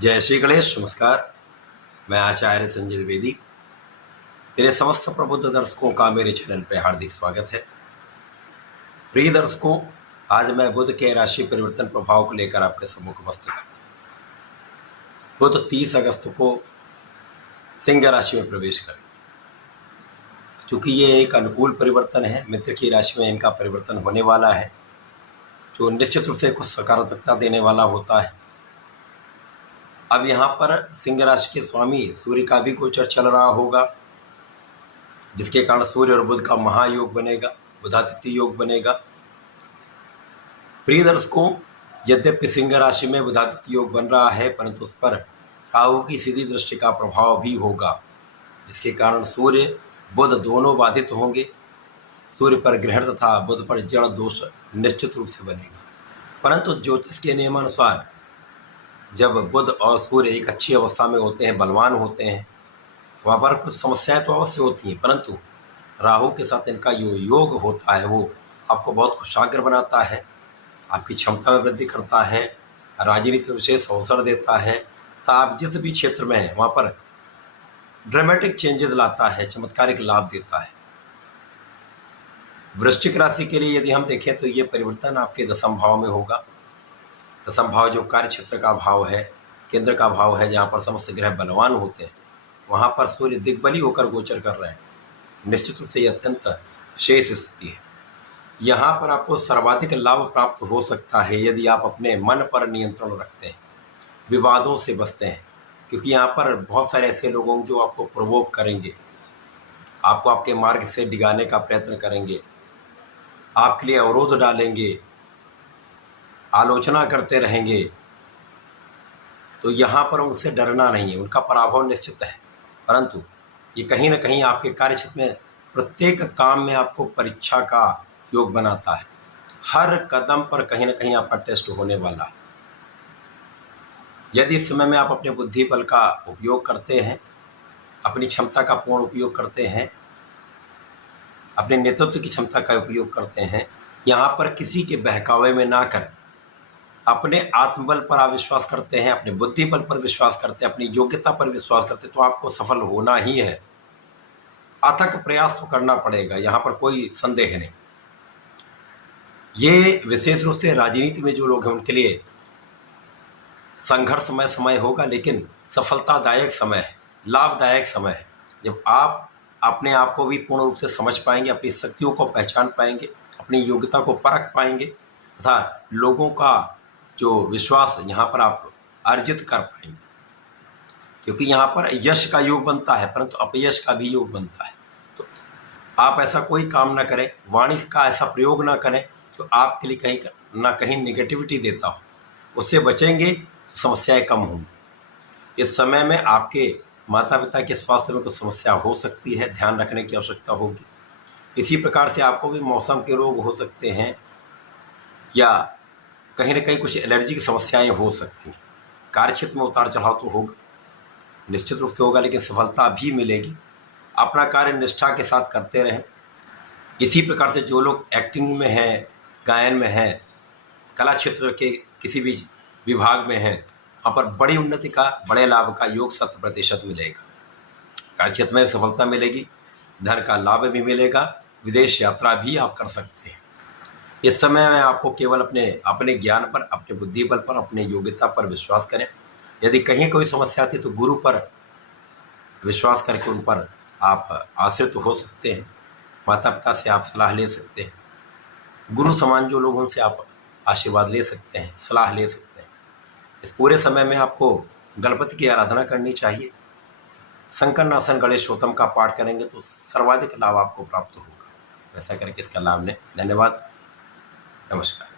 जय श्री गणेश। नमस्कार। मैं आचार्य संजय द्विवेदी। मेरे समस्त प्रबुद्ध दर्शकों का मेरे चैनल पर हार्दिक स्वागत है। प्रिय दर्शकों, आज मैं बुध के राशि परिवर्तन प्रभाव को लेकर आपके सम्मुख उपस्थित हूं। बुध 30 अगस्त को सिंह राशि में प्रवेश करें। क्योंकि ये एक अनुकूल परिवर्तन है, मित्र की राशि में इनका परिवर्तन होने वाला है, जो निश्चित रूप से कुछ सकारात्मकता देने वाला होता है। अब यहाँ पर सिंह राशि के स्वामी सूर्य का भी गोचर चल रहा होगा, जिसके कारण सूर्य और बुध का महायोग बनेगा, बुधादित्य योग बनेगा। प्रिय दर्शकों, यद्यपि सिंह राशि में बुधादित्य योग बन रहा है, परंतु उस पर राहु की सीधी दृष्टि का प्रभाव भी होगा, जिसके कारण सूर्य बुध दोनों बाधित होंगे। सूर्य पर ग्रहण तथा बुध पर जड़ दोष निश्चित रूप से बनेगा। परंतु ज्योतिष के नियमानुसार जब बुध और सूर्य एक अच्छी अवस्था में होते हैं, बलवान होते हैं, वहाँ पर कुछ समस्याएं तो अवश्य होती हैं, परंतु राहु के साथ इनका जो योग होता है वो आपको बहुत कुशाग्र बनाता है, आपकी क्षमता में वृद्धि करता है, राजनीति में विशेष अवसर देता है, तो आप जिस भी क्षेत्र में हैं वहाँ पर ड्रामेटिक चेंजेस लाता है, चमत्कारिक लाभ देता है। वृश्चिक राशि के लिए यदि हम देखें तो ये परिवर्तन आपके दशम भाव में होगा। दशम भाव जो कार्य क्षेत्र का भाव है, केंद्र का भाव है, जहाँ पर समस्त ग्रह बलवान होते हैं, वहाँ पर सूर्य दिग्बली होकर गोचर कर रहे हैं। निश्चित रूप से यह अत्यंत विशेष स्थिति है। यहाँ पर आपको सर्वाधिक लाभ प्राप्त हो सकता है यदि आप अपने मन पर नियंत्रण रखते हैं, विवादों से बचते हैं, क्योंकि यहाँ पर बहुत सारे ऐसे लोग होंगे जो आपको प्रोवोक करेंगे, आपको आपके मार्ग से डिगाने का प्रयत्न करेंगे, आपके लिए अवरोध डालेंगे, आलोचना करते रहेंगे। तो यहाँ पर उनसे डरना नहीं है, उनका पराभव निश्चित है, परंतु ये कहीं ना कहीं आपके कार्यक्षेत्र में प्रत्येक काम में आपको परीक्षा का योग बनाता है। हर कदम पर कहीं ना कहीं आपका टेस्ट होने वाला है। यदि इस समय में आप अपने बुद्धि बल का उपयोग करते हैं, अपनी क्षमता का पूर्ण उपयोग करते हैं, अपने नेतृत्व की क्षमता का उपयोग करते हैं, यहाँ पर किसी के बहकावे में ना कर अपने आत्मबल पर आप विश्वास करते हैं, अपने बुद्धि बल पर विश्वास करते हैं, अपनी योग्यता पर विश्वास करते हैं, तो आपको सफल होना ही है। अथक प्रयास तो करना पड़ेगा, यहाँ पर कोई संदेह नहीं। ये विशेष रूप से राजनीति में जो लोग हैं उनके लिए संघर्षमय समय होगा, लेकिन सफलतादायक समय है, लाभदायक समय है, जब आप अपने आप को भी पूर्ण रूप से समझ पाएंगे, अपनी शक्तियों को पहचान पाएंगे, अपनी योग्यता को परख पाएंगे तथा लोगों का जो विश्वास यहाँ पर आप अर्जित कर पाएंगे। क्योंकि यहाँ पर यश का योग बनता है, परंतु अपयश का भी योग बनता है। तो आप ऐसा कोई काम ना करें, वाणी का ऐसा प्रयोग ना करें जो आपके लिए कहीं ना कहीं नेगेटिविटी देता हो। उससे बचेंगे तो समस्याएं कम होंगी। इस समय में आपके माता पिता के स्वास्थ्य में कुछ समस्या हो सकती है, ध्यान रखने की आवश्यकता होगी। इसी प्रकार से आपको भी मौसम के रोग हो सकते हैं, या कहीं ना कहीं कुछ एलर्जी की समस्याएं हो सकती हैं। कार्यक्षेत्र में उतार चढ़ाव तो होगा, निश्चित रूप से होगा, लेकिन सफलता भी मिलेगी। अपना कार्य निष्ठा के साथ करते रहें। इसी प्रकार से जो लोग एक्टिंग में हैं, गायन में हैं, कला क्षेत्र के किसी भी विभाग में हैं, वहाँ पर बड़ी उन्नति का, बड़े लाभ का योग 100% मिलेगा। कार्यक्षेत्र में सफलता मिलेगी, धन का लाभ भी मिलेगा, विदेश यात्रा भी आप कर सकते हैं। इस समय में आपको केवल अपने ज्ञान पर, अपने बुद्धि बल पर, अपने योग्यता पर विश्वास करें। यदि कहीं कोई समस्या आती तो गुरु पर विश्वास करके उन पर आप आश्रित हो सकते हैं। माता पिता से आप सलाह ले सकते हैं। गुरु समान जो लोग उनसे आप आशीर्वाद ले सकते हैं, सलाह ले सकते हैं। इस पूरे समय में आपको गणपति की आराधना करनी चाहिए। संकर्नासन गणेशोत्तम का पाठ करेंगे तो सर्वाधिक लाभ आपको प्राप्त होगा। वैसा करके इसका लाभ लें। धन्यवाद। नमस्कार।